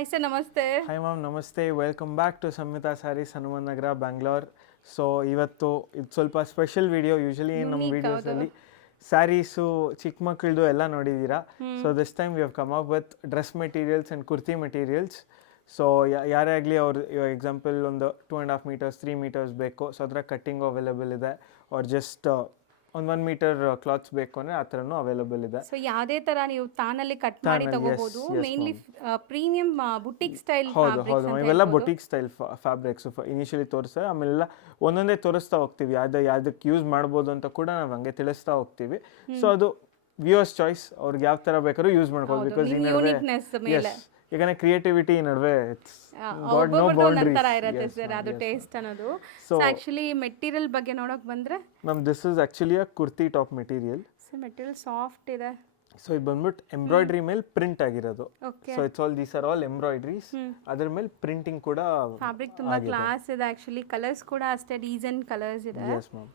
Hi sir, ನಮಸ್ತೆ. Hi ma'am, ನಮಸ್ತೆ. Welcome back to Samhita saris, Hanuman Nagar, Bangalore. So ಇವತ್ತು ಇದು ಸ್ವಲ್ಪ ಸ್ಪೆಷಲ್ ವಿಡಿಯೋ. ಯೂಶಲಿ ನಮ್ಮ ವಿಡಿಯೋಸಲ್ಲಿ ಸ್ಯಾರೀಸು ಚಿಕ್ಕ ಮಕ್ಕಳದು ಎಲ್ಲ ನೋಡಿದ್ದೀರಾ. So this time we have come up with dress materials and kurti materials. So ಯಾರೇ ಆಗಲಿ ಅವ್ರು ಇವಾಗ ಎಕ್ಸಾಂಪಲ್ ಒಂದು 2.5 meters 3 meters ಬೇಕು, ಸೊ ಅದರ ಕಟ್ಟಿಂಗು ಅವೈಲೇಬಲ್ ಇದೆ. ಅವ್ರು ಜಸ್ಟ್ ಒಂದು 1 meter ಕ್ಲಾತ್ಸ್ ಬೇಕು ಅಂದರೆ ಆ ಥರನೂ ಅವೈಲೇಬಲ್ ಇದೆ. ಸೊ ಯಾವುದೇ ಥರ ನೀವು ತಾನಲ್ಲಿ ಕಟ್ ಮಾಡಿ ತಗೋಬಹುದು. Mainly premium boutique style. ಹೌದು ಹೌದು, ಇವೆಲ್ಲ ಬುಟಿಕ್ ಸ್ಟೈಲ್ ಫ್ಯಾಬ್ರಿಕ್ಸ್ ಇನಿಷಿಯಲಿ ತೋರಿಸ್ತಾರೆ. ಆಮೇಲೆ ಒಂದೊಂದೇ ತೋರಿಸ್ತಾ ಹೋಗ್ತೀವಿ, ಯಾವುದಕ್ಕೆ ಯೂಸ್ ಮಾಡ್ಬೋದು ಅಂತ ಕೂಡ ನಾವು ಹಂಗೆ ತಿಳಿಸ್ತಾ ಹೋಗ್ತೀವಿ. ಸೊ ಅದು ವ್ಯೂವರ್ಸ್ ಚಾಯ್ಸ್, ಅವ್ರಿಗೆ ಯಾವ ಥರ ಬೇಕಾದ್ರೂ ಯೂಸ್ ಮಾಡ್ಬೋದು. ಬಿಕಾಸ್ ಈ ನಡುವೆ ಈಗ ಕ್ರಿಯೇಟಿವಿಟಿ ನಡುವೆ ನಂತರ ಇರುತ್ತೆ ಸರ್ ಅದು ಟೇಸ್ಟ್ ಅನ್ನೋದು. ಸೊ ಆಕ್ಚುಲಿ ಮೆಟೀರಿಯಲ್ ಬಗ್ಗೆ ನೋಡಕ್ ಬಂದ್ರೆ ma'am, this is actually a kurti top material. So material soft ಇದೆ. ಸೊ ಇದು ಬಂದ್ಬಿಟ್ಟು ಎಂಬ್ರಾಯ್ಡ್ರಿ ಮೇಲೆ ಪ್ರಿಂಟ್ ಆಗಿರೋದು. So it's all these are all embroideries. ಅದ್ರ ಮೇಲೆ ಪ್ರಿಂಟಿಂಗ್ ಕೂಡ ಫ್ಯಾಬ್ರಿಕ್ ತುಂಬಾ ಕ್ಲಾಸ್ ಇದೆ. ಆಕ್ಚುಲಿ ಕಲರ್ಸ್ ಕೂಡ ಅಷ್ಟೇ ಡೀಸೆಂಟ್ ಕಲರ್ಸ್ ಇದೆ. Yes ma'am.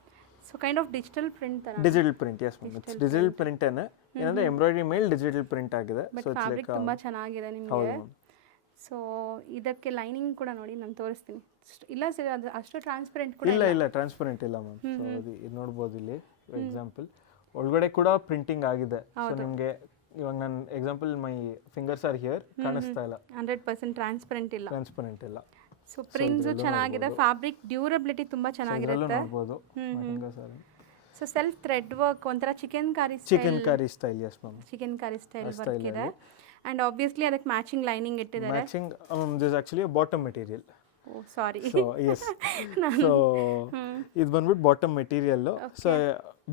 So kind of digital print ತರ. Digital print, yes ma'am. It's digital print ಏನಂದ್ರೆ ಎಂಬ್ರಾಯ್ಡ್ರಿ ಮೇಲೆ ಡಿಜಿಟಲ್ ಪ್ರಿಂಟ್ ಆಗಿದೆ. ಸೊ ಫ್ಯಾಬ್ರಿಕ್ ತುಂಬಾ ಚೆನ್ನಾಗಿದೆ ನಿಮಗೆ. ಸೊ ಇದಕ್ಕೆ ಲೈನಿಂಗ್ ಕೂಡ ನೋಡಿ ನಾನು ತೋರಿಸ್ತೀನಿ. ಇಲ್ಲ ಸರ್, ಅದು ಅಷ್ಟು ಟ್ರಾನ್ಸ್ಪರೆಂಟ್ ಕೂಡ ಇಲ್ಲ ಟ್ರಾನ್ಸ್ಪರೆಂಟ್ ಇಲ್ಲ ಮ್ಯಾಮ್. ಸೊ ಇದು ನೋಡ್ಬೋದು ಇಲ್ಲಿ ಎಕ್ಸಾಂಪಲ್ ಒಳಗಡೆ ಕೂಡ ಪ್ರಿಂಟಿಂಗ್ ಆಗಿದೆ. ಸೊ ನಿಮಗೆ ಇವಾಗ ನಾನು example my fingers are here, ಕಾಣಿಸ್ತಾ ಇಲ್ಲ. 100% ಟ್ರಾನ್ಸ್ಪರೆಂಟ್ ಇಲ್ಲ. ಸೊ ಪ್ರಿಂಟ್ಸ್ ಚೆನ್ನಾಗಿದೆ. ಫ್ಯಾಬ್ರಿಕ್ ಡ್ಯೂರಬಿಲಿಟಿ ತುಂಬಾ ಚೆನ್ನಾಗಿರುತ್ತೆ. ನೋಡಬಹುದು. ಸೊ ಸೆಲ್ಫ್ ಥ್ರೆಡ್ ವರ್ಕ್, ಒಂಥರ chikankari style. Yes ma'am, chikankari style work ಇದೆ. ಅಂಡ್ ಆಬ್ವಿಯಸ್ಲಿ ಅದಕ್ಕೆ ಮ್ಯಾಚಿಂಗ್ ಲೈನಿಂಗ್ ಇಟ್ಟಿದ್ದಾರೆ. Matching this actually bottom material. Oh sorry. So yes, so ಇದು ಬಂದ್ಬಿಟ್ಟು bottom material. So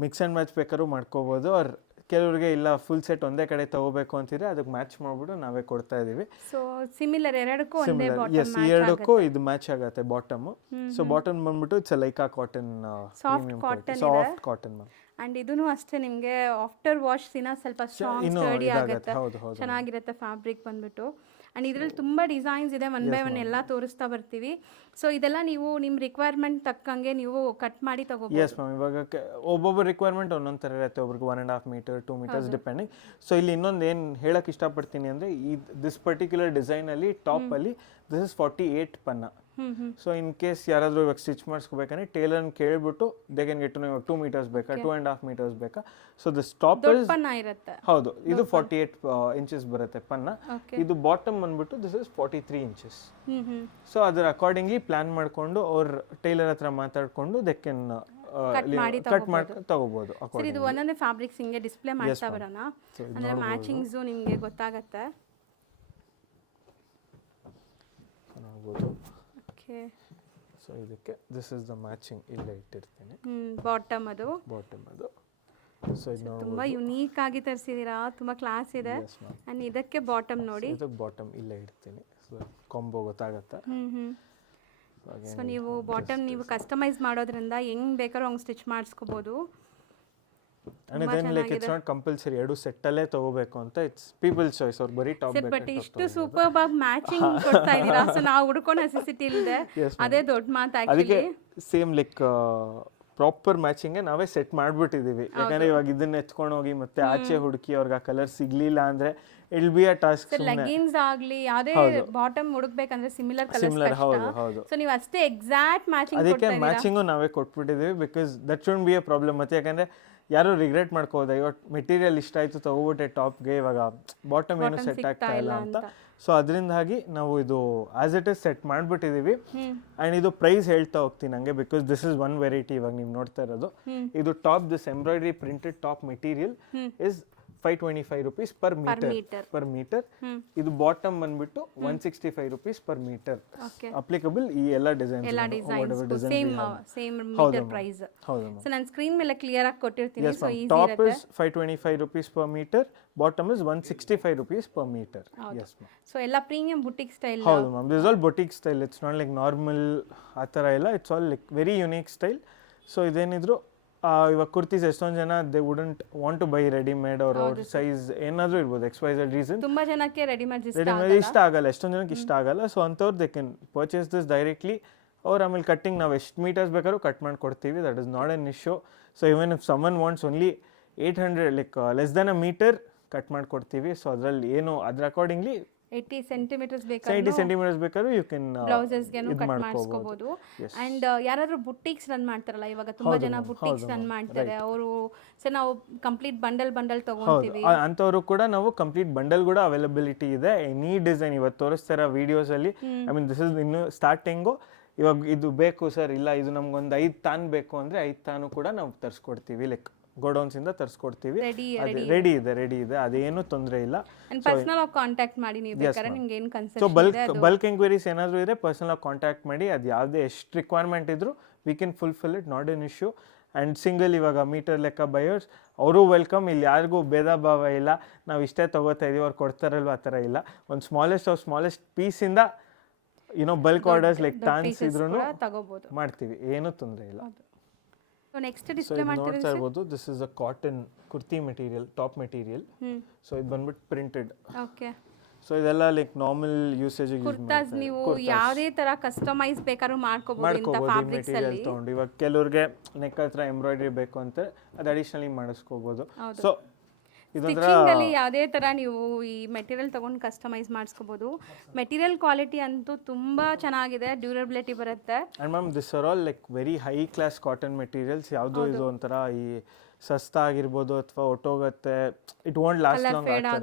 mix and match ಬೇಕಾದ್ರೂ ಮಾಡ್ಕೋಬಹುದು. ಅವ್ರು ಕೆಲವರಿಗೆ ಇಲ್ಲ ಫುಲ್ ಸೆಟ್ ಒಂದೇ ಕಡೆ ತಗೋಬೇಕು ಅಂತಿದ್ರೆ ಅದಕ್ಕೆ ಮ್ಯಾಚ್ ಮಾಡ್ಬಿಟ್ಟು ನಾವೇ ಕೊಡ್ತಾ ಇದೀವಿ. ಸೊ ಸಿಮಿಲರ್ ಎರಡಕ್ಕೂ ಒಂದೇ ಬಾಟಮ್. ಎಸ್, ಎರಡಕ್ಕೂ ಇದು ಮ್ಯಾಚ್ ಆಗುತ್ತೆ ಬಾಟಮ್. ಸೊ ಬಾಟಮ್ ಬಂದ್ಬಿಟ್ಟು it's like a cotton, soft cotton ma'am. And ಇದೂ ಅಷ್ಟೇ ನಿಮಗೆ ಆಫ್ಟರ್ ವಾಶ್ ದಿನ ಸ್ವಲ್ಪ ಸ್ಟ್ರಾಂಗ್ ಸ್ಟಡಿ ಆಗುತ್ತೆ. ಚೆನ್ನಾಗಿರುತ್ತೆ ಫ್ಯಾಬ್ರಿಕ್ ಬಂದ್ಬಿಟ್ಟು. ಅಂಡ್ ಇದರಲ್ಲಿ ತುಂಬ ಡಿಸೈನ್ಸ್ ಇದೆ. ಒನ್ ಬೈ ಒನ್ ಎಲ್ಲ ತೋರಿಸ್ತಾ ಬರ್ತೀವಿ. ಸೊ ಇದೆಲ್ಲ ನೀವು ನಿಮ್ಮ ರಿಕ್ವೈರ್ಮೆಂಟ್ ತಕ್ಕಂಗೆ ನೀವು ಕಟ್ ಮಾಡಿ ತಗೋಬಹುದು. Yes ma'am. ಇವಾಗ ಒಬ್ಬೊಬ್ಬರ ರಿಕ್ವೈರ್ಮೆಂಟ್ ಒಂದೊಂದು ಥರ ಇರುತ್ತೆ. ಒಬ್ರಿಗೆ 1.5 meter 2 meters ಡಿಪೆಂಡಿಂಗ್. ಸೊ ಇಲ್ಲಿ ಇನ್ನೊಂದು ಏನು ಹೇಳಕ್ಕೆ ಇಷ್ಟಪಡ್ತೀನಿ ಅಂದರೆ, ಈ ದಿಸ್ ಪರ್ಟಿಕ್ಯುಲರ್ ಡಿಸೈನಲ್ಲಿ ಟಾಪಲ್ಲಿ ದಿಸ್ ಇಸ್ 48 ಪನ್ನ. ಸೊ ಇನ್ ಕೇಸ್ ಯಾರಾದರೂ ಇವಾಗ ಸ್ಟಿಚ್ ಮಾಡಿಸ್ಕೋಬೇಕಂದ್ರೆ ಟೇಲರ್ನ ಕೇಳಿಬಿಟ್ಟು ದೇ ಕ್ಯಾನ್ ಗೆಟ್ 2 meters ಬೇಕಾ, 2.5 meters ಬೇಕಾ. ಸೊ ದಿಸ್ ಟಾಪ್ ಇರುತ್ತೆ. ಹೌದು, ಇದು 48 inches ಬರುತ್ತೆ ಪನ್ನ. ಇದು ಬಾಟಮ್ ಬಂದ್ಬಿಟ್ಟು ದಿಸ್ ಇಸ್ 43 inches. ಸೊ ಅದರ ಅಕಾರ್ಡಿಂಗ್ಲಿ ಪ್ಲಾನ್ ಮಾಡಿಕೊಂಡು ಅವ್ರ ಟೈಲರ್ ಹತ್ರ ಮಾತಾಡ್ಕೊಂಡು ದೇ ಕ್ಯಾನ್ ಕಟ್ ಮಾಡಿ ತಗೋಬಹುದು. ಇದು ಒಂದೊಂದೇ ಫ್ಯಾಬ್ರಿಕ್ಸ್ ಹಿಂಗೆ ಡಿಸ್ಪ್ಲೇ ಮಾಡ್ತಾ ಬರೋಣ, ಅಂದ್ರೆ ಮ್ಯಾಚಿಂಗ್ಸ್ ನಿಮಗೆ ಗೊತ್ತಾಗತ್ತೆ. ಸೊ ಇದಕ್ಕೆ ದಿಸ್ ಇಸ್ ದ ಮ್ಯಾಚಿಂಗ್ ಇಲ್ಲೇ ಇಟ್ಟಿರ್ತೀನಿ. ಬಾಟಮ್ ಅದು. ಸೊ ಇದು ತುಂಬಾ ಯುನೀಕ್ ಆಗಿ ತರಿಸಿದೀರಾ, ತುಂಬಾ ಕ್ಲಾಸ್ ಇದೆ. ಅಂಡ್ ಇದಕ್ಕೆ ಬಾಟಮ್ ನೋಡಿ, ಇದಕ್ಕೆ ಬಾಟಮ್ ಇಲ್ಲೇ ಇಡ್ತೀನಿ. ಸೊ ಕಾಂಬೋ ಗೊತ್ತಾಗುತ್ತೆ. ಸೊ ನೀವು ಬಾಟಮ್ ನೀವು ಕಸ್ಟಮೈಸ್ ಮಾಡೋದ್ರಿಂದ ಹೆಂಗ್ ಬೇಕಾದ್ರೂ ಹಂಗೆ ಸ್ಟಿಚ್ ಮಾಡಿಸ್ಕೋಬಹುದು. And then like it's not compulsory ಎರಡು ಸೆಟ್ ಅಲ್ಲೇ ತಗೋಬೇಕು ಅಂತ. It's people choice. ಅವ್ರು ಬರೀ ಟಾಪ್ ಬೇಕು. ಬಟ್ ಇಷ್ಟು ಸೂಪರ್ಬ್ ಆಗಿ ಮ್ಯಾಚಿಂಗ್ ಕೊಡ್ತಾ ಇದೀರಾ. ಸೊ ನಾವು ಹುಡ್ಕೋ ನೆಸೆಸಿಟಿ ಇಲ್ಲದೆ, ಅದೇ ದೊಡ್ಡ ಮಾತು ಆಕ್ಚುಲಿ. ಅದಕ್ಕೆ ಸೇಮ್ ಲೈಕ್ ಪ್ರಾಪರ್ ಮ್ಯಾಚಿಂಗ್ ನಾವೇ ಸೆಟ್ ಮಾಡ್ಬಿಟ್ಟಿದೀವಿ. ಯಾಕಂದ್ರೆ ಇವಾಗ ಇದನ್ನ ಎತ್ಕೊಂಡು ಹೋಗಿ ಮತ್ತೆ ಆಚೆ ಹುಡುಕಿ ಅವ್ರಿಗೆ ಆ ಕಲರ್ ಸಿಗ್ಲಿಲ್ಲ ಅಂದ್ರೆ it be a task. Leggings ಆಗ್ಲಿ ಯಾವುದೇ ಬಾಟಮ್ ಹುಡುಕ್ಬೇಕಂದ್ರೆ ಸಿಮಿಲರ್ ಕಲರ್ಸ್. ಹೌದು. ಸೊ ನೀವು ಅಷ್ಟೇ ಎಕ್ಸಾಕ್ಟ್ ಮ್ಯಾಚಿಂಗ್ ಅದಕ್ಕೆ ಮ್ಯಾಚಿಂಗು ನಾವೇ ಕೊಟ್ಬಿಟ್ಟಿದೀವಿ. Because that should be a problem. ಮತ್ತೆ ಯಾಕಂದ್ರೆ ಯಾರು ರಿಗ್ರೆಟ್ ಮಾಡ್ಕೋದ, ಇವತ್ತು ಮೆಟೀರಿಯಲ್ ಇಷ್ಟ ಆಯ್ತು ತಗೋಬಿಟ್ಟೆ ಟಾಪ್ಗೆ, ಇವಾಗ ಬಾಟಮ್ ಏನು ಸೆಟ್ ಆಗ್ತಾ ಇಲ್ಲ ಅಂತ. ಸೊ ಅದರಿಂದಾಗಿ ನಾವು ಇದು ಆಸ್ ಇಟ್ ಇಸ್ ಸೆಟ್ ಮಾಡಿಬಿಟ್ಟಿದ್ದೀವಿ. ಆ್ಯಂಡ್ ಇದು ಪ್ರೈಸ್ ಹೇಳ್ತಾ ಹೋಗ್ತೀನಿ ಹಂಗೆ, because this is one variety. ಇವಾಗ ನೀವು ನೋಡ್ತಾ ಇರೋದು ಇದು top, this embroidery printed top material is 525 rupees per meter. ಇದು ಬಾಟಮ್ ಬಂದ್ಬಿಟ್ಟು 165 rupees per meter. ಅಪ್ಲಿಕಬಲ್ ಈ ಎಲ್ಲ designs same metre price. So ನಾನು ಸ್ಕ್ರೀನ್ ಮೇಲೆ ಕ್ಲಿಯರ್ ಆಗಿ ಕೊಟ್ಟಿರ್ತೀನಿ. So easy top is 525 rupees per meter, bottom is 165 rupees per meter. Yes ma'am. So ಎಲ್ಲ premium boutique style. ಹೌದು ma'am, this all boutique style. It's not like normal ಆ ಥರ ಇಲ್ಲ. It's all like very unique style. So ಇದೇನಿದ್ರು ಇವಾಗ ಕುರ್ತೀಸ್ ಎಷ್ಟೊಂದು ಜನ they wouldn't want to buy readymade ಅವ್ರ ಸೈಜ್ ಏನಾದರೂ ಇರ್ಬೋದು, XYZ ರೀಸನ್. ತುಂಬಾ ಜನಕ್ಕೆ ರೆಡಿಮೇಡ್ ಇಷ್ಟ ಆಗಲ್ಲ, ಎಷ್ಟೊಂದು ಜನಕ್ಕೆ ಇಷ್ಟ ಆಗಲ್ಲ. ಸೊ ಅಂಥವ್ರು they can purchase this directly. ಅವ್ರು ಆಮೇಲೆ ಕಟ್ಟಿಂಗ್ ನಾವು ಎಷ್ಟು ಮೀಟರ್ಸ್ ಬೇಕಾದ್ರೂ ಕಟ್ ಮಾಡಿ ಕೊಡ್ತೀವಿ. That is not an issue. So even if someone wants only 800 like less than a metre cut ಮಾಡಿ ಕೊಡ್ತೀವಿ. ಸೊ ಅದರಲ್ಲಿ ಏನು ಅದ್ರ ಅಕಾರ್ಡಿಂಗ್ಲಿ 80 ಸೆಂಟಿಮೀಟರ್ಸ್ 80 ಬೇಕಾದ್ರೆ ಸೆಂಟಿಮೀಟರ್ಸ್ ಬೇಕಾದ್ರೂ ಯು ಕ್ಯಾನ್ ಬ್ಲೌಸಸ್ಗೆನು ಕಟ್ ಮಾಡಿಸ್ಕೋಬಹುದು. ಅಂಡ್ ಯಾರಾದ್ರೂ ಬುಟ್ಟಿಕ್ಸ್ ರನ್ ಮಾಡ್ತಾರಲ್ಲ, ಇವಾಗ ತುಂಬಾ ಜನ ಬುಟ್ಟಿಕ್ಸ್ ರನ್ ಮಾಡ್ತಾರೆ, ಅವರು ಸರ್ ನಾವು ಕಂಪ್ಲೀಟ್ ಬಂಡಲ್ ತಗೊಂತೀವಿ ಅಂತವರು ಕೂಡ ನಾವು ಕಂಪ್ಲೀಟ್ ಬಂಡಲ್ ಕೂಡ ಅವೈಲಬಿಲಿಟಿ ಇದೆ. ಎನಿ ಡಿಸೈನ್ ಇವತ್ತು ತೋರಿಸ್ತಾರ ವಿಡಿಯೋಸ್ ಅಲ್ಲಿ, ಐ ಮೀನ್ ದಿಸ್ ಇಸ್ ಇನ್ನು ಸ್ಟಾರ್ಟಿಂಗು. ಇವಾಗ ಇದು ಬೇಕು ಸರ್, ಇಲ್ಲ ಇದು ನಮ್ಗೊಂದು 5 ತಾನ್ ಬೇಕು ಅಂದ್ರೆ 5 ತಾನು ಕೂಡ ನಾವು ತರಿಸ್ಕೊಡ್ತೀವಿ, ಲೈಕ್ ಗೋಡೌನ್ಸ್ ಇಂದ ತರಿಸ್ಕೊಡ್ತೀವಿ. ರೆಡಿ ಇದೆ, ಅದೇನು ತೊಂದರೆ ಇಲ್ಲ. ಪರ್ಸನಲ್ ಆಗಿ ಕಾಂಟ್ಯಾಕ್ಟ್ ಮಾಡಿ ನೀವು ಬೇಕಾದ್ರೆ ನಿಮ್ಗೆ ಏನು ಸೊ ಕನ್ಸೆಪ್ಟ್ ಬಲ್ಕ್ ಎಂಕ್ವೈರೀಸ್ ಏನಾದರೂ ಇದೆ ಪರ್ಸನಲ್ ಆಗಿ ಕಾಂಟ್ಯಾಕ್ಟ್ ಮಾಡಿ. ಅದು ಯಾವುದೇ ಎಷ್ಟು ರಿಕ್ವೈರ್ಮೆಂಟ್ ಇದ್ರು we can fulfil it, not an issue. And single ಇವಾಗ ಮೀಟರ್ ಲೆಕ್ಕ ಬಯರ್ಸ್ ಅವರು ವೆಲ್ಕಮ್. ಇಲ್ಲಿ ಯಾರಿಗೂ ಭೇದ ಭಾವ ಇಲ್ಲ, ನಾವು ಇಷ್ಟೇ ತೊಗೋತಾ ಇದೀವಿ ಅವ್ರು ಕೊಡ್ತಾರಲ್ವ, ಆ ಥರ ಇಲ್ಲ. ಒಂದು ಸ್ಮಾಲೆಸ್ಟ್ ಪೀಸಿಂದ ಬಲ್ಕ್ ಆರ್ಡರ್ಸ್ ಲೈಕ್ ತಾನ್ಸ್ ಇದ್ರೂ ಮಾಡ್ತೀವಿ, ಏನೂ ತೊಂದರೆ ಇಲ್ಲ. ನೆಕ್ಸ್ಟ್ ಡಿಸ್ಪ್ಲೇ ನೋಡ್ತಾ ಇರ್ಬೋದು, this is a cotton kurti material, top material. So ಇದು ಬಂದ್ಬಿಟ್ಟು ಪ್ರಿಂಟೆಡ್. ಓಕೆ. ಸೊ ಇದೆಲ್ಲ ಲೈಕ್ ನಾರ್ಮಲ್ ಯೂಸೇಜ್ ಕುರ್ತಾಸ್ ನೀವು ಯಾವುದೇ ತರ ಕಸ್ಟಮೈಸ್ ಬೇಕಾದ್ರೂ ಮಾಡ್ಕೋಬಹುದು ಇಂತ ಫ್ಯಾಬ್ರಿಕ್ಸ್ ಅಲ್ಲಿ. ತಗೊಂಡು ಇವಾಗ ಕೆಲವರಿಗೆ ನೆಕ್ ಹತ್ರ ಎಂಬ್ರಾಯ್ಡರಿ ಬೇಕು ಅಂತ ಅದು ಅಡಿಷನಲಿ ಮಾಡಿಸ್ಕೋಬಹುದು. ಸೊ ಸ್ಟಿಚಿಂಗ್ ಅಲ್ಲಿ ಯಾವುದೇ ತರ ನೀವು ಈ ಮೆಟೀರಿಯಲ್ ತಗೊಂಡು ಕಸ್ಟಮೈಸ್ ಮಾಡಿಸ್ಕೋಬಹುದು. ಮೆಟೀರಿಯಲ್ ಕ್ವಾಲಿಟಿ ಅಂತೂ ತುಂಬಾ ಚೆನ್ನಾಗಿದೆ, ಡ್ಯೂರಬಿಲಿಟಿ ಬರುತ್ತೆ. And ma'am this are all like very high class cotton materials. ಯಾವುದು ಇದು ಒಂಥರ ಈ ಸಸ್ತಾ ಆಗಿರ್ಬೋದು ಅಥವಾ ಒಟ್ಟೋಗತ್ತೆ, ಇಟ್ ವೋಂಟ್ ಲಾಸ್ಟ್ ಲಾಂಗ್, ಆ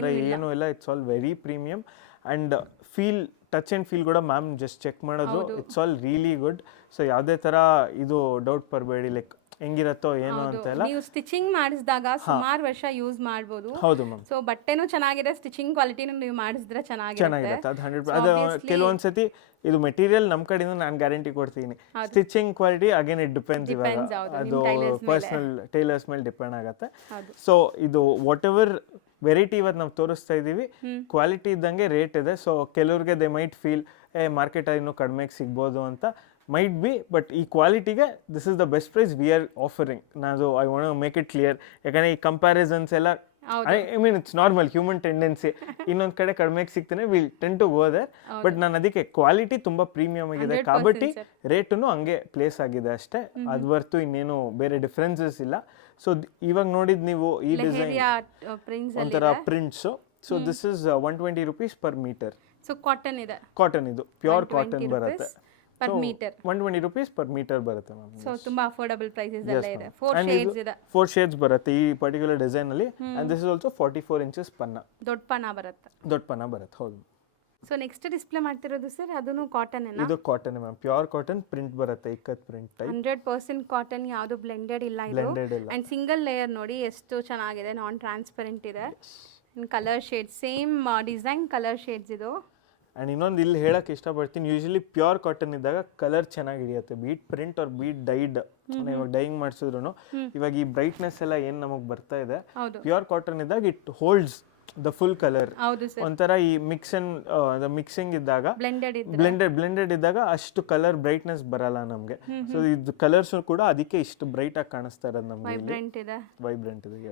ಥರ ಏನೂ ಇಲ್ಲ. It's all very premium and touch and feel ಕೂಡ ಮ್ಯಾಮ್ ಜಸ್ಟ್ ಚೆಕ್ ಮಾಡೋದು, it's all really good. So ಯಾವುದೇ ಥರ ಇದು ಡೌಟ್ ಬರಬೇಡಿ, ಲೈಕ್ ಹೆಂಗಿರತ್ತೋ ಏನೋ ಅಂತೆಲ್ಲ. ನೀವು ಸ್ಟಿಚಿಂಗ್ ಮಾಡಿಸಿದಾಗ ಸುಮಾರು ವರ್ಷ ಯೂಸ್ ಮಾಡಬಹುದು. ಹೌದು ಮ್ಯಾಮ್. ಸೊ ಬಟ್ಟೆನೂ ಚೆನ್ನಾಗಿದೆ, ಸ್ಟಿಚಿಂಗ್ ಕ್ವಾಲಿಟಿನೂ ನೀವು ಮಾಡಿಸಿದ್ರೆ ಚೆನ್ನಾಗಿರುತ್ತೆ. ಅದು 100%. ಅದು ಕೆಲವೊಂದ್ಸತಿ ಇದು ಮೆಟೀರಿಯಲ್ ನಮ್ಮ ಕಡೆಯಿಂದ ನಾನು ಗ್ಯಾರಂಟಿ ಕೊಡ್ತೀನಿ. Stitching quality again it depends, ಇವಾಗ ಅದು ಪರ್ಸನಲ್ ಟೈಲರ್ಸ್ ಮೇಲೆ ಡಿಪೆಂಡ್ ಆಗುತ್ತೆ. ಸೊ ಇದು ವಾಟ್ ಎವರ್ ವೆರೈಟಿ ಇವತ್ತು ನಾವು ತೋರಿಸ್ತಾ ಇದ್ದೀವಿ, ಕ್ವಾಲಿಟಿ ಇದ್ದಂಗೆ ರೇಟ್ ಇದೆ. ಸೊ ಕೆಲವ್ರಿಗೆ ದೇ ಮೈಟ್ ಫೀಲ್ ಮಾರ್ಕೆಟ್ ಇನ್ನೂ ಕಡಿಮೆಗೆ ಸಿಗ್ಬೋದು ಅಂತ, ಮೈಟ್ ಬಿ, ಬಟ್ ಈ ಕ್ವಾಲಿಟಿಗೆ this is the best price we are offering. ನಾನು I want to make it clear. ಯಾಕಂದರೆ ಈ ಕಂಪ್ಯಾರಿಸನ್ಸ್ ಎಲ್ಲ I mean it's normal human tendency. ಇನ್ನೊಂದು ಕಡೆ ಕಡಿಮೆಗೆ ಸಿಗ್ತಾನೆ will tend to go there, but ನಾನು ಅದಕ್ಕೆ ಕ್ವಾಲಿಟಿ ತುಂಬ ಪ್ರೀಮಿಯಮ್ ಆಗಿದೆ కాబట్టి ರೇಟನ್ನು ಹಂಗೆ ಪ್ಲೇಸ್ ಆಗಿದೆ ಅಷ್ಟೇ. ಅದು ಹೊರ್ತು ಇನ್ನೇನು ಬೇರೆ ಡಿಫ್ರೆನ್ಸಸ್ ಇಲ್ಲ. ಸೊ ಇವಾಗ ನೋಡಿದ್ ನೀವು ಈ ಡಿಸೈನ್ ಒಂಥರ prints. So this is 120 rupees per metre. So cotton ಇದೆ, ಕಾಟನ್ ಇದು ಪ್ಯೂರ್ ಕಾಟನ್ ಬರುತ್ತೆ. per meter 120 rupees per meter ಬರುತ್ತೆ ಮ್ಯಾಮ್. ಸೊ ತುಂಬಾ ಅಫೋರ್ಡಬಲ್ ಪ್ರೈಸಸ್ ಎಲ್ಲ ಇದೆ. 4 ಶೇಡ್ಸ್ ಇದೆ, 4 ಶೇಡ್ಸ್ ಬರುತ್ತೆ ಈ ಪರ್ಟಿಕ್ಯುಲರ್ ಡಿಸೈನ್ ಅಲ್ಲಿ. And this is also 44 inches ಪನ್ನ, ದೊಡ್ಡ ಪನ್ನ ಬರುತ್ತೆ. ಹೌದು. ಸೊ ನೆಕ್ಸ್ಟ್ ಡಿಸ್ಪ್ಲೇ ಮಾಡ್ತಿರೋದು ಸರ್ ಅದನ್ನು ಕಾಟನ್ ಏನಾ? ಇದು cotton ma'am, pure cotton print ಬರುತ್ತೆ, ಇಕ್ಕತ್ ಪ್ರಿಂಟ್ ಟೈಪ್. 100% ಕಾಟನ್, ಯಾವುದು ಬ್ಲೆಂಡೆಡ್ ಇಲ್ಲ ಇದು. ಅಂಡ್ ಸಿಂಗಲ್ ಲೇಯರ್ ನೋಡಿ ಎಷ್ಟು ಚೆನ್ನಾಗಿದೆ, ನಾನ್ ಟ್ರಾನ್ಸ್ಪರೆಂಟ್ ಇದೆ. Colour shade same design colour shades ಇದು. ಆ್ಯಂಡ್ ಇನ್ನೊಂದು ಇಲ್ಲಿ ಹೇಳಕ್ಕೆ ಇಷ್ಟಪಡ್ತೀನಿ, ಯೂಶಲಿ ಪ್ಯೂರ್ ಕಾಟನ್ ಇದ್ದಾಗ ಕಲರ್ ಚೆನ್ನಾಗಿ ಹಿಡಿಯುತ್ತೆ, be it print or be it dyed. ಇವಾಗ ಡೈಯಿಂಗ್ ಮಾಡಿಸಿದ್ರು ಇವಾಗ ಈ ಬ್ರೈಟ್ನೆಸ್ ಎಲ್ಲ ಏನು ನಮಗೆ ಬರ್ತಾ ಇದೆ, ಪ್ಯೂರ್ ಕಾಟನ್ ಇದ್ದಾಗ it holds the full colour. ಒಂಥರ ಈ ಮಿಕ್ಸಿಂಗ್ ಇದ್ದಾಗ ಬ್ಲೆಂಡೆಡ್ ಇದ್ದಾಗ ಅಷ್ಟು ಕಲರ್ ಬ್ರೈಟ್ನೆಸ್ ಬರಲ್ಲ ನಮಗೆ. ಸೊ ಇದು ಕಲರ್ಸ್ ಕೂಡ ಅದಕ್ಕೆ ಇಷ್ಟು ಬ್ರೈಟ್ ಆಗಿ ಕಾಣಿಸ್ತಾ ಇರೋದು ನಮಗೆ. ವೈಬ್ರೆಂಟ್ ಇದೆ.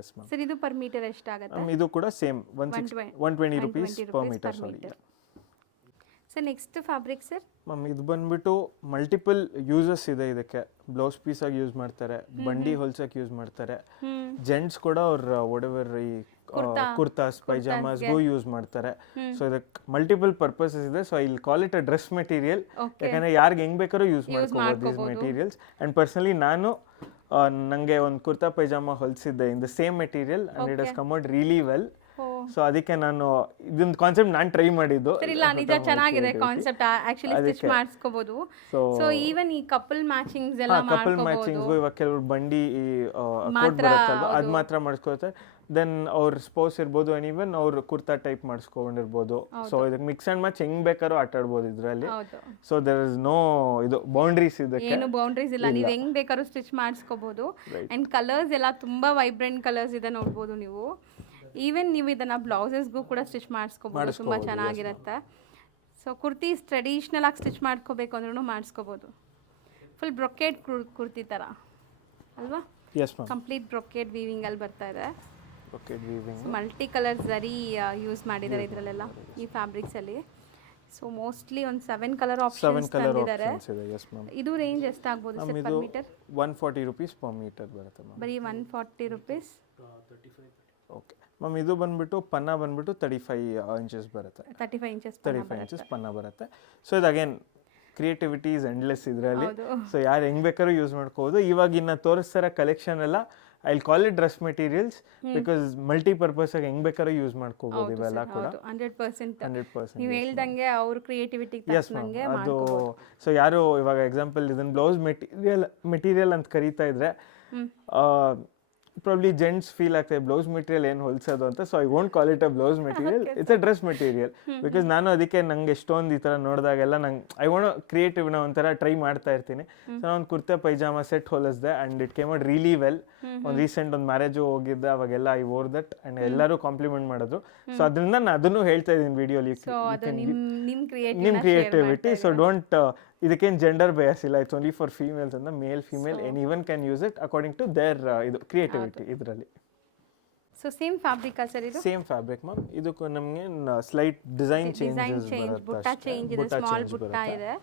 Yes ma'am. ಸರ್ ಇದು ಪರ್ ಮೀಟರ್ ಎಷ್ಟಾಗುತ್ತೆ? ಇದು ಕೂಡ same 120 rupees per meter. Sorry sir next fabric sir ma'am, ಇದು ಬಂದ್ಬಿಟ್ಟು ಮಲ್ಟಿಪಲ್ ಯೂಸಸ್ ಇದೆ ಇದಕ್ಕೆ. ಬ್ಲೌಸ್ ಪೀಸ್ ಆಗಿ ಯೂಸ್ ಮಾಡ್ತಾರೆ, ಬಂಡಿ ಹೊಲ್ಸಕ್ಕೆ ಯೂಸ್ ಮಾಡ್ತಾರೆ, ಜೆಂಟ್ಸ್ ಕೂಡ ಅವ್ರ ಒಡೆವರ್ ಈ ಕುರ್ತಾಸ್ ಪೈಜಾಮಾಸ್ಗೂ ಯೂಸ್ ಮಾಡ್ತಾರೆ. ಸೊ ಇದಕ್ಕೆ ಮಲ್ಟಿಪಲ್ ಪರ್ಪಸಸ್ ಇದೆ. ಸೊ ಇಲ್ಲಿ call it a dress material, ಯಾಕಂದ್ರೆ ಯಾರಿಗೆ ಹೆಂಗ್ ಬೇಕಾದ್ರೂ ಯೂಸ್ ಮಾಡ್ಕೋಬಹುದು ದೀಸ್ ಮೆಟೀರಿಯಲ್ಸ್. ಅಂಡ್ ಪರ್ಸನಲಿ ನಾನು ನಂಗೆ ಒಂದು ಕುರ್ತಾ ಪೈಜಾಮಾ ಹೊಲ್ಸಿದ್ದೆ in the same material and it has come out really well. So ಅದಕ್ಕೆ ನಾನು ಇದೊಂದು ಕಾನ್ಸೆಪ್ಟ್ ನಾನು ಟ್ರೈ ಮಾಡಿದ್ದು. ಇಲ್ಲ ನಿಜ ಚೆನ್ನಾಗಿದೆ ಕಾನ್ಸೆಪ್ಟ್, ಆಕ್ಚುಲಿ ಸ್ಟಿಚ್ ಮಾಡಿಸ್ಕೋಬಹುದು. ಸೊ ಈವನ್ ಈ ಕಪಲ್ ಮ್ಯಾಚಿಂಗ್ಸ್ ಎಲ್ಲ ಕಪಲ್ ಮ್ಯಾಚಿಂಗ್ಸ್ ಇವಾಗ ಕೆಲವರು ಬಂಡಿ ಕೋಟ್ ಬರುತ್ತಲ್ವ ಅದು ಮಾತ್ರ ಮಾಡಿಸ್ಕೋತಾರೆ. ದೆನ್ ಅವ್ರ ಸ್ಪೋಸ್ ಇರ್ಬೋದು, ಅಂಡ್ ಈವನ್ ಅವ್ರು ಕುರ್ತಾ ಟೈಪ್ ಮಾಡಿಸ್ಕೊಂಡಿರ್ಬೋದು. ಸೊ ಇದಕ್ಕೆ ಮಿಕ್ಸ್ ಅಂಡ್ ಮ್ಯಾಚ್ ಹೆಂಗ್ ಬೇಕಾದ್ರೂ ಆಟ ಆಡ್ಬೋದು ಇದರಲ್ಲಿ. ಸೊ ದೇರ್ ಇಸ್ ನೋ ಇದು ಬೌಂಡ್ರೀಸ್, ಇದಕ್ಕೆ ಏನು ಬೌಂಡ್ರೀಸ್ ಇಲ್ಲ, ನೀವು ಹೆಂಗ್ ಬೇಕಾದ್ರೂ ಸ್ಟಿಚ್ ಮಾಡಿಸ್ಕೋಬಹುದು. ಅಂಡ್ ಕಲರ್ಸ್ ಎಲ್ಲ ತುಂಬಾ ವೈಬ್ರೆಂಟ್ ಕಲರ್ಸ್ ಇದೆ ನೋಡ್ಬೋದು ನೀವು. ಈವನ್ ನೀವು ಇದನ್ನ ಬ್ಲೌಸಸ್ಗೂ ಕೂಡ ಸ್ಟಿಚ್ ಮಾಡಿಸ್ಕೋಬಹುದು, ತುಂಬಾ ಚೆನ್ನಾಗಿರುತ್ತೆ. ಸೊ ಕುರ್ತೀಸ್ ಟ್ರೆಡಿಷನಲ್ ಆಗಿ ಸ್ಟಿಚ್ ಮಾಡ್ಕೋಬೇಕು ಅಂದ್ರೂ ಮಾಡಿಸ್ಕೋಬಹುದು. ಫುಲ್ ಬ್ರೊಕೇಡ್ ಕುರ್ತಿ ತರ ಅಲ್ವಾ? ಕಂಪ್ಲೀಟ್ ಬ್ರೊಕೇಡ್ ವೀವಿಂಗ್ ಅಲ್ಲಿ ಬರ್ತಾ ಇದೆ. ಮಲ್ಟಿ ಕಲರ್ ಝರಿ ಯೂಸ್ ಮಾಡಿದ್ದಾರೆ ಇದರಲ್ಲೆಲ್ಲ ಈ ಫ್ಯಾಬ್ರಿಕ್ಸ್ ಅಲ್ಲಿ. ಸೊ ಮೋಸ್ಟ್ಲಿ ಒಂದು 7 ಕಲರ್ ಆಪ್ಷನ್ಸ್ ತಂದಿದ್ದಾರೆ. ಇದು ರೇಂಜ್ ಎಷ್ಟಾಗಬಹುದು sir per metre? 140 rupees per meter ಬರುತ್ತೆ ಮ್ಯಾಮ್. ಬರೀ 140 rupees. ಓಕೆ. ಮ್ಯಾಮ್ ಇದು ಬಂದ್ಬಿಟ್ಟು ಪನ್ನ ಬಂದ್ಬಿಟ್ಟು 35 ಇಂಚಸ್ ಬರುತ್ತೆ. 35 ಇಂಚಸ್ 35 ಇಂಚಸ್ ಪನ್ನ ಬರುತ್ತೆ. ಸೊ ಇದು ಅಗೇನ್ ಕ್ರಿಯೇಟಿವಿಟಿ ಇಸ್ ಎಂಡ್ಲೆಸ್ ಇದರಲ್ಲಿ. ಸೊ ಯಾರು ಹೆಂಗ್ ಬೇಕಾದ್ರೂ ಯೂಸ್ ಮಾಡ್ಕೋಬೋದು. ಇವಾಗ ಇನ್ನು ತೋರಿಸ್ತಾರ ಕಲೆಕ್ಷನ್ ಎಲ್ಲ I call it dress materials because multipurpose ಆಗಿ ಹೆಂಗ್ ಬೇಕಾದ್ರೂ ಯೂಸ್ ಮಾಡ್ಕೋಬೋದು ಇವೆಲ್ಲ ಕೂಡ. 100% ನೀವು ಹೇಳ್ದಂಗೆ ಅವ್ರ ಕ್ರಿಯೇಟಿವಿಟಿ ತಕ್ಕಂಗೆ ಅದು. ಸೊ ಯಾರು ಇವಾಗ ಎಕ್ಸಾಂಪಲ್ ಇದನ್ನ ಬ್ಲೌಸ್ ಮೆಟೀರಿಯಲ್ ಅಂತ ಕರೀತಾ ಇದ್ರೆ ಪ್ರಾಬ್ಲಿ ಜೆಂಟ್ಸ್ ಫೀಲ್ ಆಗ್ತದೆ ಬ್ಲೌಸ್ ಮೆಟೀರಿಯಲ್ ಏನು ಹೊಲ್ಸೋದು ಅಂತ. So I won't call it a blouse material, it's a dress material. Because ನಾನು ಅದಕ್ಕೆ ನಂಗೆ ಎಷ್ಟೊಂದು ಈ ಥರ ನೋಡಿದಾಗೆಲ್ಲ ನಂಗೆ ಐ ವಾಂಟ್ ಕ್ರಿಯೇಟಿವ್ನ ಒಂಥರ ಟ್ರೈ ಮಾಡ್ತಾ ಇರ್ತೀನಿ. ಸೊ ನಾನು ಒಂದು ಕುರ್ತಾ ಪೈಜಾಮ ಸೆಟ್ ಹೊಲಿಸ್ದೆ and it came out really well. ಒಂದು ರೀಸೆಂಟ್ ಒಂದು ಮ್ಯಾರೇಜು ಹೋಗಿದ್ದೆ, ಅವಾಗೆಲ್ಲ ಐ ವೋರ್ ದಟ್ ಆ್ಯಂಡ್ ಎಲ್ಲರೂ ಕಾಂಪ್ಲಿಮೆಂಟ್ ಮಾಡಿದ್ರು. ಸೊ ಅದರಿಂದ ನಾನು ಅದನ್ನು ಹೇಳ್ತಾ ಇದ್ದೀನಿ ವಿಡಿಯೋಲಿ, ನಿಮ್ಮ ಕ್ರಿಯೇಟಿವಿಟಿ. ಸೊ ಡೋಂಟ್ ಇದಕ್ಕೇನು ಜೆಂಡರ್ ಬಯಸ್ ಇಲ್ಲ, ಇಟ್ಸ್ ಓನ್ಲಿ ಫಾರ್ ಫೀಮೇಲ್ಸ್ ಅಂತ. Male female any one can use it according to their ಇದು ಕ್ರಿಯೇಟಿವಿಟಿ ಇದರಲ್ಲಿ. ಸೊ ಸೇಮ್ ಫ್ಯಾಬ್ರಿಕ್ ಸರ್ ಇದು? Same fabric ma'am. ಇದಕ್ಕೂ ನಮಗೆ ಸ್ಲೈಟ್ ಡಿಸೈನ್ ಚೇಂಜಸ್ ಬರುತ್ತೆ, ಬುಟ್ಟ ಚೇಂಜ್ ಇದೆ, ಸ್ಮಾಲ್ ಬುಟ್ಟ ಇದೆ.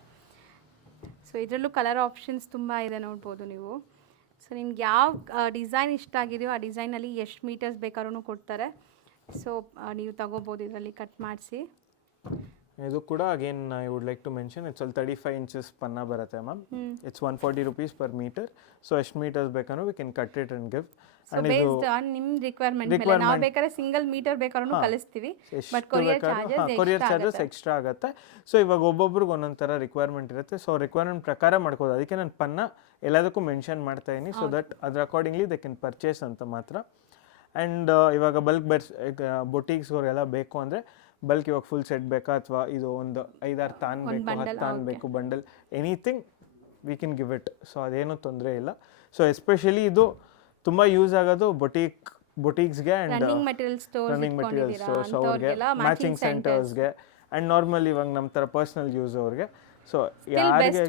ಸೊ ಇದರಲ್ಲೂ ಕಲರ್ ಆಪ್ಷನ್ಸ್ ತುಂಬ ಇದೆ ನೋಡ್ಬೋದು ನೀವು. ಸೊ ನಿಮ್ಗೆ ಯಾವ ಡಿಸೈನ್ ಇಷ್ಟ ಆಗಿದೆಯೋ ಆ ಡಿಸೈನಲ್ಲಿ ಎಷ್ಟು ಮೀಟರ್ಸ್ ಬೇಕಾದ್ರೂ ಕೊಡ್ತಾರೆ. ಸೊ ನೀವು ತಗೋಬೋದು ಇದರಲ್ಲಿ ಕಟ್ ಮಾಡಿಸಿ. ಇದು ಕೂಡ again I would like to mention it's all 35 inches ಪನ್ನ ಬರುತ್ತೆ ma'am. It's 140 rupees per meter. So ಎಷ್ಟು ಮೀಟರ್ಸ್ ಬೇಕಾದ್ರೂ we can cut it and give. So based on ನಿಮ್ಮ ರಿಕ್ವೈರ್ಮೆಂಟ್ ಮೇಲೆ ನಾವು ಬೇಕಾದ್ರೆ ಸಿಂಗಲ್ ಮೀಟರ್ ಬೇಕಾದ್ರೂ ಕಳಿಸ್ತೀವಿ, ಬಟ್ ಕೊರಿಯರ್ ಚಾರ್ಜಸ್ ಎಕ್ಸ್ಟ್ರಾ ಆಗುತ್ತೆ. ಸೊ ಇವಾಗ ಒಬ್ಬೊಬ್ರಿಗೆ ಒಂದೊಂದು ಥರ ರಿಕ್ವೈರ್ಮೆಂಟ್ ಇರುತ್ತೆ. ಸೊ ರಿಕ್ವೈರ್ಮೆಂಟ್ ಪ್ರಕಾರ ಮಾಡ್ಕೋದು. ಅದಕ್ಕೆ ನಾನು ಪನ್ನ ಎಲ್ಲದಕ್ಕೂ ಮೆನ್ಷನ್ ಮಾಡ್ತಾ ಇದ್ದೀನಿ, ಸೊ ದಟ್ ಅದ್ರ ಅಕಾರ್ಡಿಂಗ್ಲಿ ದೇ ಕ್ಯಾನ್ ಪರ್ಚೇಸ್ ಅಂತ ಮಾತ್ರ. ಆ್ಯಂಡ್ ಇವಾಗ ಬಲ್ಕ್ ಬೊಟೀಕ್ಸ್ಗಳಿಗೆಲ್ಲ ಬೇಕು ಅಂದರೆ ಬಲ್ಕ್ ಇವಾಗ ಫುಲ್ ಸೆಟ್ ಬೇಕಾ ಅಥವಾ ಇದು ಒಂದು 5-6 ತಾನ್ ಬೇಕು, 10 ತಾನ್ ಬೇಕು, bundle anything we can give it. So ಅದೇನು ತೊಂದರೆ ಇಲ್ಲ. ಸೊ ಎಸ್ಪೆಷಲಿ ಇದು ತುಂಬ ಯೂಸ್ ಆಗೋದು ಬೊಟೀಕ್ಸ್ಗೆ ಆ್ಯಂಡ್ ರನ್ನಿಂಗ್ ಮೆಟೀರಿಯಲ್ ಸ್ಟೋರ್ಸ್ ಅವ್ರಿಗೆ, ಮ್ಯಾಚಿಂಗ್ ಸೆಂಟರ್ಸ್ಗೆ ಆ್ಯಂಡ್ ನಾರ್ಮಲ್ ಇವಾಗ ನಮ್ಮ ಥರ ಪರ್ಸ್ನಲ್ ಯೂಸ್ ಅವ್ರಿಗೆ. ಸೊ ಯಾರಿಗೆ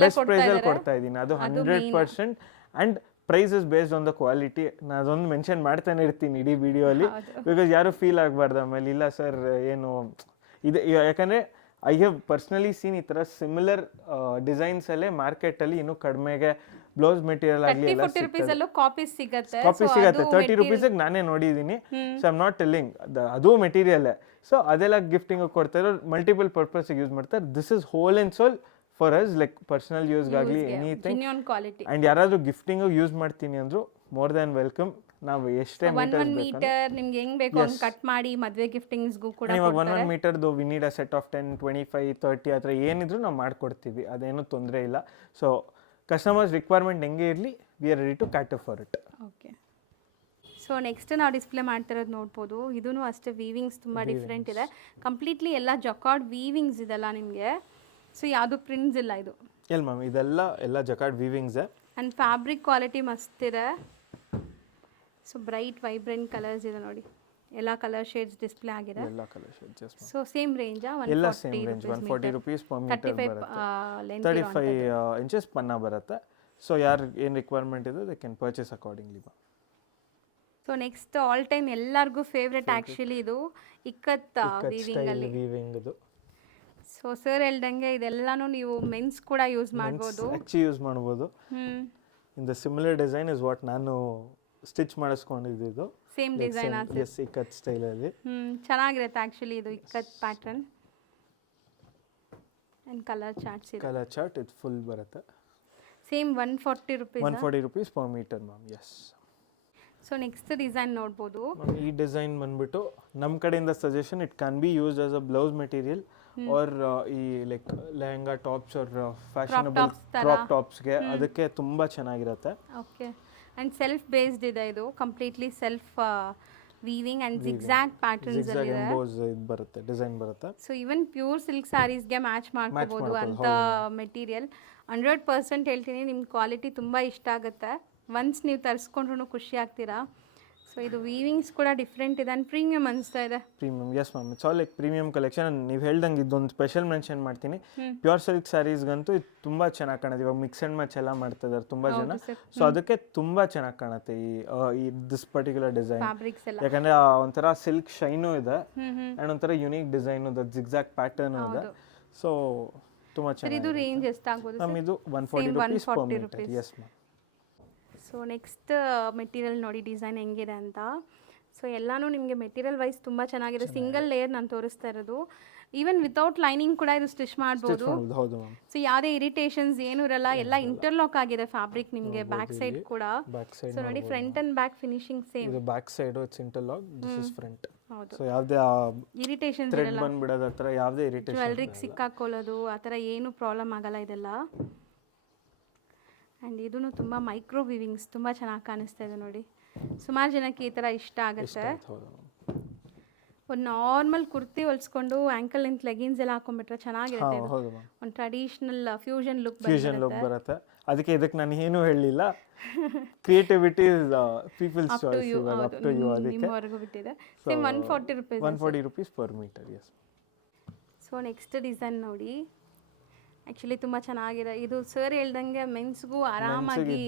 ಬೆಸ್ಟ್ ಪ್ರೈಸಲ್ಲಿ ಕೊಡ್ತಾ ಇದ್ದೀನಿ, ಅದು 100%. And price is based on the quality. ನಾನು ಅದೊಂದು ಮೆನ್ಷನ್ ಮಾಡ್ತಾನೆ ಇರ್ತೀನಿ ಇಡೀ ವಿಡಿಯೋಲಿ, ಬಿಕಾಸ್ ಯಾರು ಫೀಲ್ ಆಗಬಾರ್ದು ಆಮೇಲೆ ಇಲ್ಲ ಸರ್ ಏನು ಇದೆ. ಯಾಕಂದರೆ ಐ ಹ್ಯಾವ್ ಪರ್ಸ್ನಲಿ ಸೀನ್ ಈ ಥರ ಸಿಮಿಲರ್ ಡಿಸೈನ್ಸಲ್ಲೇ ಮಾರ್ಕೆಟಲ್ಲಿ ಇನ್ನೂ ಕಡಿಮೆಗೆ ಬ್ಲೌಸ್ ಮೆಟೀರಿಯಲ್ ಆಗಲಿ ಎಲ್ಲ ಕಾಪಿ ಸಿಗುತ್ತೆ. 30 rupeesಗೆ ನಾನೇ ನೋಡಿದ್ದೀನಿ. So I am not telling ಅದು ಮೆಟೀರಿಯಲ್ಲೇ. ಸೊ ಅದೆಲ್ಲ ಗಿಫ್ಟಿಂಗ್ ಕೊಡ್ತಾರೆ, ಮಲ್ಟಿಪಲ್ ಪರ್ಪಸ್ಗೆ ಯೂಸ್ ಮಾಡ್ತಾರೆ. This is whole and sole for us, like personal ಯೂಸ್ಗಾಗಲಿ ಎನಿಥಿಂಗ್. ಆ್ಯಂಡ್ ಯಾರಾದರೂ ಗಿಫ್ಟಿಂಗು ಯೂಸ್ ಮಾಡ್ತೀನಿ ಅಂದರು ಮೋರ್ ದ್ಯಾನ್ ವೆಲ್ಕಮ್. ನಾವು ಎಷ್ಟೇ ಮೀಟರ್ ನಿಮ್ಗೆ ಹೆಂಗ್ ಬೇಕು ಹಂಗೆ ಕಟ್ ಮಾಡಿ ಮದುವೆ ಗಿಫ್ಟಿಂಗ್ಸ್ಗೂ ಕೂಡ ಇವಾಗ 1 ಮೀಟರ್ದು we need a set of 10, 25, 30 ಆ ಥರ ಏನಿದ್ರು ನಾವು ಮಾಡ್ಕೊಡ್ತೀವಿ, ಅದೇನು ತೊಂದರೆ ಇಲ್ಲ. ಸೊ ಕಸ್ಟಮರ್ಸ್ ರಿಕ್ವೈರ್ಮೆಂಟ್ ಹೆಂಗೆ ಇರಲಿ, we are ready to cater for it. Okay. So next ನಾವು ಡಿಸ್ಪ್ಲೇ ಮಾಡ್ತಿರೋದು ನೋಡ್ಬೋದು. ಇದೂ ಅಷ್ಟೇ ವೀವಿಂಗ್ಸ್ ತುಂಬ ಡಿಫ್ರೆಂಟ್ ಇದೆ. ಕಂಪ್ಲೀಟ್ಲಿ ಎಲ್ಲ ಜಕಾರ್ಡ್ ವೀವಿಂಗ್ಸ್ ಇದೆಲ್ಲ ನಿಮಗೆ. ಸೊ ಯಾವುದು ಪ್ರಿಂಟ್ಸ್ ಇಲ್ಲ ಇದು? ಇಲ್ಲ ಮ್ಯಾಮ್, ಇದೆಲ್ಲ ಜಕಾರ್ಡ್ ವೀವಿಂಗ್ಸೇ. ಆ್ಯಂಡ್ ಫ್ಯಾಬ್ರಿಕ್ ಕ್ವಾಲಿಟಿ ಮಸ್ತ್ ಇದೆ. ಸೊ ಬ್ರೈಟ್ ವೈಬ್ರೆಂಟ್ ಕಲರ್ಸ್ ಇದೆ ನೋಡಿ, ಎಲ್ಲ ಕಲರ್ ಶೇಡ್ಸ್ ಡಿಸ್ಪ್ಲೇ ಆಗಿದೆ. ಎಲ್ಲ ಕಲರ್ ಶೇಡ್ಸ್. ಸೊ ಸೇಮ್ ರೇಂಜಾ? ಎಲ್ಲ same range, 140 rupees per meter ಬರುತ್ತೆ. 35 ಇಂಚಸ್ ಪನ್ನ ಬರುತ್ತೆ. ಸೊ ಯಾರು ಏನು ರಿಕ್ವೈರ್ಮೆಂಟ್ ಇದೆ they can purchase accordingly. So next all time ಎಲ್ಲರಿಗೂ ಫೇವ್ರೆಟ್ ಆ್ಯಕ್ಚುಲಿ ಇದು ಇಕ್ಕತ್ ವೀವಿಂಗಲ್ಲಿ. ವೀವಿಂಗ್. ಸೊ ಸರ್ ಹೇಳ್ದಂಗೆ ಇದೆಲ್ಲಾನು ನೀವು ಮೆನ್ಸ್ ಕೂಡ ಯೂಸ್ ಮಾಡ್ಬೋದು, ಯೂಸ್ ಮಾಡ್ಬೋದು. In the similar design is what ನಾನು ಸ್ಟಿಚ್ ಮಾಡಿಸ್ಕೊಂಡಿದ್ದು. ಸೇಮ್ ಡಿಸೈನ್ ಎಸ್, ಇಕ್ಕತ್ ಸ್ಟೈಲಲ್ಲಿ ಚೆನ್ನಾಗಿರುತ್ತೆ ಆ್ಯಕ್ಚುಲಿ ಇದು ikat pattern. And colour chart ಇದು ಫುಲ್ ಬರುತ್ತೆ. Same 140 rupees per meter ma'am. Yes. So next design ನೋಡ್ಬೋದು. ಈ ಡಿಸೈನ್ ಬಂದ್ಬಿಟ್ಟು ನಮ್ಮ ಕಡೆಯಿಂದ suggestion, it can be used as a blouse material or ಈ like lehenga tops or fashionable crop ಟಾಪ್ಸ್ಗೆ ಅದಕ್ಕೆ ತುಂಬ ಚೆನ್ನಾಗಿರುತ್ತೆ. ಓಕೆ. ಆ್ಯಂಡ್ ಸೆಲ್ಫ್ ಬೇಸ್ಡ್ ಇದೆ ಇದು, completely self weaving and zigzag patterns ಅಲ್ಲಿ ಇದೆ. ಇದು ಬರುತ್ತೆ, ಡಿಸೈನ್ ಬರುತ್ತೆ. ಸೊ ಈವನ್ ಪ್ಯೂರ್ ಸಿಲ್ಕ್ ಸ್ಯಾರೀಸ್ಗೆ ಮ್ಯಾಚ್ ಮಾಡ್ಕೋಬೋದು ಅಂತ ಮೆಟೀರಿಯಲ್. 100% ಹೇಳ್ತೀನಿ, ನಿಮ್ಮ ಕ್ವಾಲಿಟಿ ತುಂಬ ಇಷ್ಟ ಆಗುತ್ತೆ. ಒನ್ಸ್ ನೀವು ತರಿಸ್ಕೊಂಡ್ರೂ ಖುಷಿ ಆಗ್ತೀರಾ. ಸೊ ಇದು ವೀವಿಂಗ್ಸ್ ಕೂಡ ಡಿಫ್ರೆಂಟ್ ಇದೆ ಆ್ಯಂಡ್ ಪ್ರೀಮಿಯಮ್ ಅನಿಸ್ತಾ ಇದೆ. Premium, S ma'am. It's all like premium collection. ನೀವು ಹೇಳ್ದಂಗೆ ಇದೊಂದು ಸ್ಪೆಷಲ್ ಮೆನ್ಷನ್ ಮಾಡ್ತೀನಿ, ಪ್ಯೂರ್ ಸಿಲ್ಕ್ ಸ್ಯಾರೀಸ್ಗಂತೂ ಇದು ತುಂಬ ಚೆನ್ನಾಗಿ ಕಾಣುತ್ತೆ. ಇವಾಗ ಮಿಕ್ಸ್ ಆ್ಯಂಡ್ ಮ್ಯಾಚ್ ಎಲ್ಲ ಮಾಡ್ತಿದ್ದಾರೆ ತುಂಬ ಜನ. ಸೊ ಅದಕ್ಕೆ ತುಂಬ ಚೆನ್ನಾಗಿ ಕಾಣುತ್ತೆ ಈ ದಿಸ್ ಪರ್ಟಿಕ್ಯುಲರ್ ಡಿಸೈನ್. ಯಾಕಂದರೆ ಒಂಥರ ಸಿಲ್ಕ್ ಶೈನು ಇದೆ ಆ್ಯಂಡ್ ಒಂಥರ ಯುನೀಕ್ ಡಿಸೈನು ಇದೆ, ಜಿಗ್ಜಾಗ್ ಪ್ಯಾಟರ್ನು ಇದೆ. ಸೊ ತುಂಬ ಚೆನ್ನಾಗಿ. ಇದು ರೇಂಜ್ ಎಷ್ಟಾಗ್ಬೋದು ಮ್ಯಾಮ್? ಇದು 140 rupees per meter. Yes ma'am. So next material ನೋಡಿ ಡಿಸೈನ್ ಹೆಂಗಿದೆ ಅಂತ. ಸೊ ಎಲ್ಲಾನು ನಿಮಗೆ ಮೆಟೀರಿಯಲ್ ವೈಸ್ ತುಂಬ ಚೆನ್ನಾಗಿದೆ. ಸಿಂಗಲ್ ಲೇಯರ್ ನಾನು ತೋರಿಸ್ತಾ ಇರೋದು. ಈವನ್ ವಿತೌಟ್ ಲೈನಿಂಗ್ ಕೂಡ ಇದು ಸ್ಟಿಚ್ ಮಾಡ್ಬೋದು. ಹೌದು ಮ್ಯಾಮ್. ಸೊ ಯಾವುದೇ ಇರಿಟೇಷನ್ಸ್ ಏನೂ ಇರಲ್ಲ, ಎಲ್ಲ ಇಂಟರ್ಲಾಕ್ ಆಗಿದೆ ಫ್ಯಾಬ್ರಿಕ್ ನಿಮಗೆ. ಬ್ಯಾಕ್ ಸೈಡ್ ಕೂಡ ಬ್ಯಾಕ್ ಸೈಡ್ ಸೊ ನೋಡಿ, front and back finishing same. ಇದು back side it's interlock, this is front. ಹೌದು. ಸೊ ಯಾವುದೇ ಇರಿಟೇಷನ್ಸ್ ಥ್ರೆಡ್ ಬಂದ್ಬಿಡೋದು ಆ ಥರ ಯಾವುದೇ ಇರಿಟೇಷನ್, ಜ್ಯುವೆಲ್ರಿಗೆ ಸಿಕ್ಕಾಕೊಳ್ಳೋದು ಆ ಥರ ಏನು ಪ್ರಾಬ್ಲಮ್ ಆಗಲ್ಲ ಇದೆಲ್ಲ. ಆ್ಯಂಡ್ ಇದೂ ತುಂಬ ಮೈಕ್ರೋ ವಿವಿಂಗ್ಸ್ ತುಂಬ ಚೆನ್ನಾಗಿ ಕಾಣಿಸ್ತಾ ಇದೆ ನೋಡಿ. ಸುಮಾರು ಜನಕ್ಕೆ ಈ ಥರ ಇಷ್ಟ ಆಗುತ್ತೆ. ಒಂದು ನಾರ್ಮಲ್ ಕುರ್ತಿ ಹೊಲ್ಸ್ಕೊಂಡು ಆ್ಯಂಕಲ್ ಲೆಂತ್ ಲೆಗಿನ್ಸ್ ಎಲ್ಲ ಹಾಕೊಂಡ್ಬಿಟ್ರೆ ಚೆನ್ನಾಗಿರುತ್ತೆ. ಒಂದು ಟ್ರೆಡಿಷನಲ್ ಫ್ಯೂಷನ್ ಲುಕ್ ಬರುತ್ತೆ. ಅದಕ್ಕೆ ಇದಕ್ಕೆ ನಾನು ಏನು ಹೇಳಲಿಲ್ಲ, ಕ್ರಿಯೇಟಿವಿಟಿ ಇಸ್ ಪೀಪಲ್ಸ್ ಚಾಯ್ಸ್, ಇವಾಗ ಅಪ್ ಟು ಯು. ಅದಕ್ಕೆ ನಿಮ್ಮವರೆಗೂ ಬಿಟ್ಟಿದೆ. Same 140 rupees, 140 rupees per metre. Yes. So next design ನೋಡಿ, ಆ್ಯಕ್ಚುಲಿ ತುಂಬ ಚೆನ್ನಾಗಿದೆ ಇದು. ಸರ್ ಹೇಳ್ದಂಗೆ ಮೆನ್ಸ್ಗೂ ಆರಾಮಾಗಿ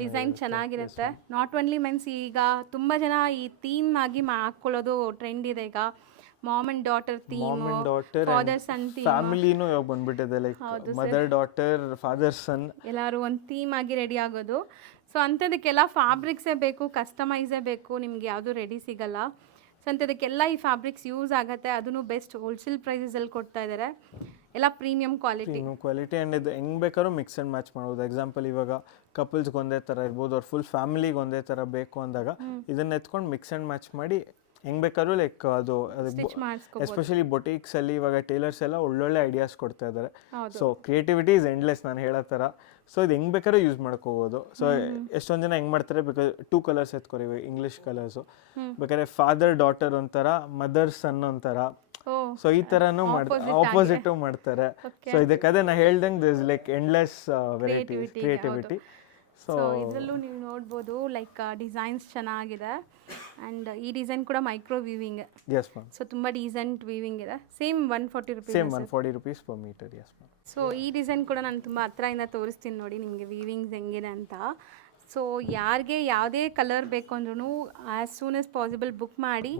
ಡಿಸೈನ್ ಚೆನ್ನಾಗಿರುತ್ತೆ. ನಾಟ್ ಓನ್ಲಿ ಮೆನ್ಸ್, ಈಗ ತುಂಬ ಜನ ಈ ಥೀಮ್ ಆಗಿ ಹಾಕ್ಕೊಳ್ಳೋದು ಟ್ರೆಂಡ್ ಇದೆ ಈಗ. Mom and daughter theme, father son theme, ಫ್ಯಾಮಿಲಿನೂ ಇವಾಗ ಬಂದ್ಬಿಟ್ಟಿದೆ. Like mother daughter, father son ಎಲ್ಲರೂ ಒಂದು ಥೀಮ್ ಆಗಿ ರೆಡಿ ಆಗೋದು. ಸೊ ಅಂಥದಕ್ಕೆಲ್ಲ ಫ್ಯಾಬ್ರಿಕ್ಸೇ ಬೇಕು, ಕಸ್ಟಮೈಸೇ ಬೇಕು, ನಿಮ್ಗೆ ಯಾವುದು ರೆಡಿ ಸಿಗಲ್ಲ. ಸೊ ಅಂಥದಕ್ಕೆಲ್ಲ ಈ ಫ್ಯಾಬ್ರಿಕ್ಸ್ ಯೂಸ್ ಆಗುತ್ತೆ. ಅದನ್ನು ಬೆಸ್ಟ್ ಹೋಲ್ಸೇಲ್ ಪ್ರೈಸಸಲ್ಲಿ ಕೊಡ್ತಾ ಇದ್ದಾರೆ. ಎಲ್ಲ ಪ್ರೀಮಿಯಂ ಕ್ವಾಲಿಟಿ ಆ್ಯಂಡ್ ಇದು ಹೆಂಗೆ ಬೇಕಾದ್ರೂ ಮಿಕ್ಸ್ ಆ್ಯಂಡ್ ಮ್ಯಾಚ್ ಮಾಡ್ಬೋದು. ಎಕ್ಸಾಂಪಲ್ ಇವಾಗ ಕಪಲ್ಸ್ಗೆ ಒಂದೇ ಥರ ಇರ್ಬೋದು, ಅವ್ರ ಫುಲ್ ಫ್ಯಾಮಿಲಿಗೆ ಒಂದೇ ಥರ ಬೇಕು ಅಂದಾಗ ಇದನ್ನ ಎತ್ಕೊಂಡು ಮಿಕ್ಸ್ ಆ್ಯಂಡ್ ಮ್ಯಾಚ್ ಮಾಡಿ ಹೆಂಗೆ ಬೇಕಾದ್ರೂ ಲೈಕ್ ಅದು ಎಸ್ಪೆಷಲಿ ಬೊಟೀಕ್ಸಲ್ಲಿ ಇವಾಗ ಟೇಲರ್ಸ್ ಎಲ್ಲ ಒಳ್ಳೊಳ್ಳೆ ಐಡಿಯಾಸ್ ಕೊಡ್ತಾ ಇದ್ದಾರೆ. ಸೊ ಕ್ರಿಯೇಟಿವಿಟಿ ಇಸ್ ಎಂಡ್ಲೆಸ್ ನಾನು ಹೇಳೋ ಥರ. ಸೊ ಇದು ಹೆಂಗೆ ಬೇಕಾದ್ರೂ ಯೂಸ್ ಮಾಡ್ಕೋಬೋದು. ಸೊ ಎಷ್ಟೊಂದು ಜನ ಹೆಂಗೆ ಮಾಡ್ತಾರೆ, ಬಿಕಾಸ್ 2 ಕಲರ್ಸ್ ಎತ್ಕೊರಿ, ಇಂಗ್ಲೀಷ್ ಕಲರ್ಸು ಬೇಕಾದ್ರೆ ಫಾದರ್ ಡಾಟರ್ ಒಂಥರ, ಮದರ್ ಸನ್ ಒಂಥರ. ಸೊ ಈ ಥರನೂ ಮಾಡ್ತಾರೆ, ಆಪೋಸಿಟು ಮಾಡ್ತಾರೆ. ಸೊ ಇದಕ್ಕೆ ನಾ ಹೇಳ್ದಂಗೆ this like endless variety creativity. So ಇದರಲ್ಲೂ ನೀವು ನೋಡ್ಬೋದು ಲೈಕ್ ಡಿಸೈನ್ಸ್ ಚೆನ್ನಾಗಿದೆ. ಆ್ಯಂಡ್ ಈ ಡಿಸೈನ್ ಕೂಡ micro weaving. Yes ma'am. So ತುಂಬ ಡೀಸೆಂಟ್ ವೀವಿಂಗ್ ಇದೆ. Same 140 rupees. Same 140 rupees per metre. Yes ma'am. So ಈ ಡಿಸೈನ್ ಕೂಡ ನಾನು ತುಂಬ ಹತ್ರದಿಂದ ತೋರಿಸ್ತೀನಿ ನೋಡಿ ನಿಮಗೆ ವೀವಿಂಗ್ಸ್ ಹೆಂಗಿದೆ ಅಂತ. ಸೊ ಯಾರಿಗೆ ಯಾವುದೇ ಕಲರ್ ಬೇಕು ಅಂದ್ರೂ as soon as possible book ಮಾಡಿ.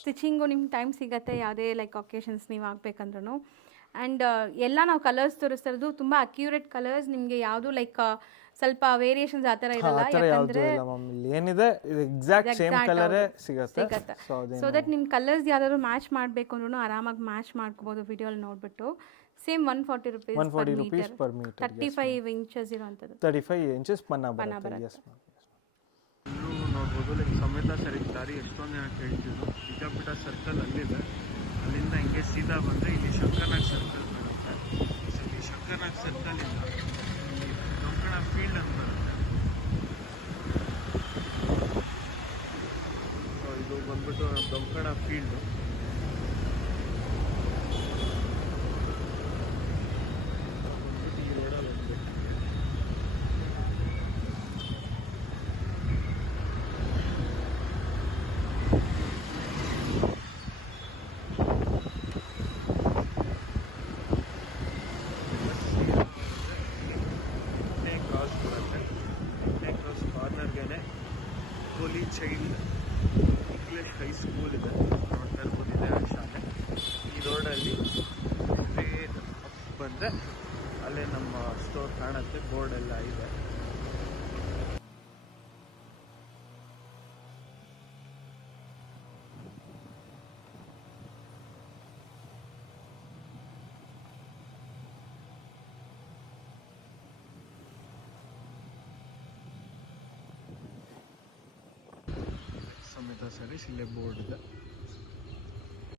ಸ್ಟಿಚಿಂಗು ನಿಮ್ಗೆ ಟೈಮ್ ಸಿಗುತ್ತೆ, ಯಾವುದೇ ಲೈಕ್ ಒಕೇಶನ್ಸ್ ನೀವು ಆಗಬೇಕಂದ್ರೂ. ಆ್ಯಂಡ್ ಎಲ್ಲ ನಾವು ಕಲರ್ಸ್ ತೋರಿಸ್ತಾ ಇರೋದು ತುಂಬ ಅಕ್ಯುರೇಟ್ ಕಲರ್ಸ್. ನಿಮಗೆ ಯಾವುದು ಲೈಕ್ ಸ್ವಲ್ಪ ವೇರಿಯೇಷನ್ಸ್ ಆ ಥರ ಇರಲ್ಲ, ಯಾಕಂದರೆ ಏನಿದೆ ಎಕ್ಸಾಕ್ಟ್ ಸೇಮ್ ಕಲರೇ ಸಿಗುತ್ತೆ. ಸೊ ದಟ್ ನಿಮ್ಮ ಕಲರ್ಸ್ ಯಾವ್ದಾದ್ರು ಮ್ಯಾಚ್ ಮಾಡಬೇಕು ಅಂದ್ರೂ ಆರಾಮಾಗಿ ಮ್ಯಾಚ್ ಮಾಡ್ಕೋಬೋದು ವಿಡಿಯೋಲಿ ನೋಡಿಬಿಟ್ಟು. Same 140 rupees per metre. 35 inches ಇರುವಂಥದ್ದು. 35 ಇಂಚಸ್ ಪನ್ನ ಬರುತ್ತೆ. Yes ma'am. ಎಲ್ಲರೂ ನೋಡ್ಬೋದು ಲೈಕ್ ಸಮೇತ ಸರಿ ದಾರಿ ಎಷ್ಟೊಂದು ಜನ ಕೇಳ್ತಿದ್ರು. ವಿಜಯಪುರ ಸರ್ಕಲ್ ಅಲ್ಲಿದೆ, ಅಲ್ಲಿಂದ ಹಿಂಗೆ ಸೀದಾ ಬಂದರೆ ಇಲ್ಲಿ ಶಂಕರನಾಗ್ ಸರ್ಕಲ್ ಬರುತ್ತೆ. ಸೊ ಈ ಶಂಕರನಾಗ್ ಸರ್ಕಲಿಂದ ದೊಂಕಣ ಫೀಲ್ಡ್ ಅಂತ ಬರುತ್ತೆ. ಸೊ ಇದು ಬಂದ್ಬಿಟ್ಟು ದೊಂಕಣ ಫೀಲ್ಡು. ಹೋಲಿ ಚೈಲ್ಡ್ ಇಂಗ್ಲೀಷ್ ಹೈಸ್ಕೂಲ್ ಇದೆ, ನೋಡ್ತಾ ಇರ್ಬೋದು, ಇದೆ ಆ ಶಾಲೆ. ಈ ರೋಡಲ್ಲಿ ಬಂದರೆ ಅಲ್ಲೇ ನಮ್ಮ ಸ್ಟೋರ್ ಕಾಣುತ್ತೆ, ಬೋರ್ಡ್ ಎಲ್ಲ ಇದೆ. ಸಮೇತ ಸರಿ ಇಲ್ಲೇ ಬೋರ್ಡ್ ಇದೆ.